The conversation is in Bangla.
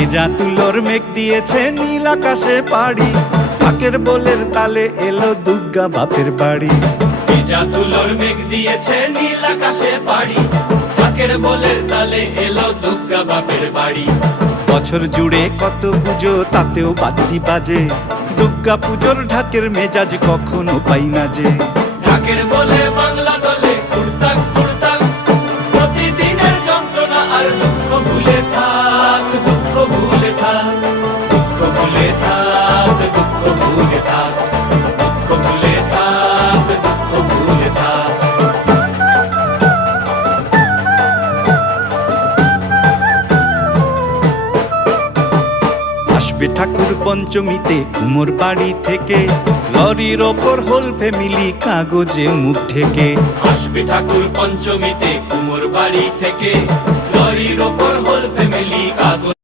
ভেজা তুলোর মেঘ দিয়েছে নীল আকাশে পাড়ি, ঢাকের বোলের তালে এলো দুর্গা বাপের বাড়ি। ভেজা তুলোর মেঘ দিয়েছে নীল আকাশে পাড়ি, ঢাকের বোলের তালে এলো দুর্গা বাপের বাড়ি। বছর জুড়ে কত পুজো তাতেও বাদ্যি বাজে, দুর্গা পুজোর ঢাকের মেজাজ কখনো পাই না যে। ঢাকের বলে বাংলা দলে কুড়তাক কুড়তাক, প্রতিদিনের যন্ত্রণা আর দুঃখ ভুলে থাক, দুঃখ ভুলে থাক, দুঃখ ভুলে থাক, দুঃখ ভুলে থাক, দুঃখ ভুলে থাক, দুঃখ ভুলে থাক। আসবে ঠাকুর পঞ্চমীতে কুমোর বাড়ি থেকে, লরির ওপর হোল ফ্যামিলি কাগজে মুখ ঢেকে। আসবে ঠাকুর পঞ্চমীতে কুমোর বাড়ি থেকে, লরির ওপর হোল ফ্যামিলি কাগজ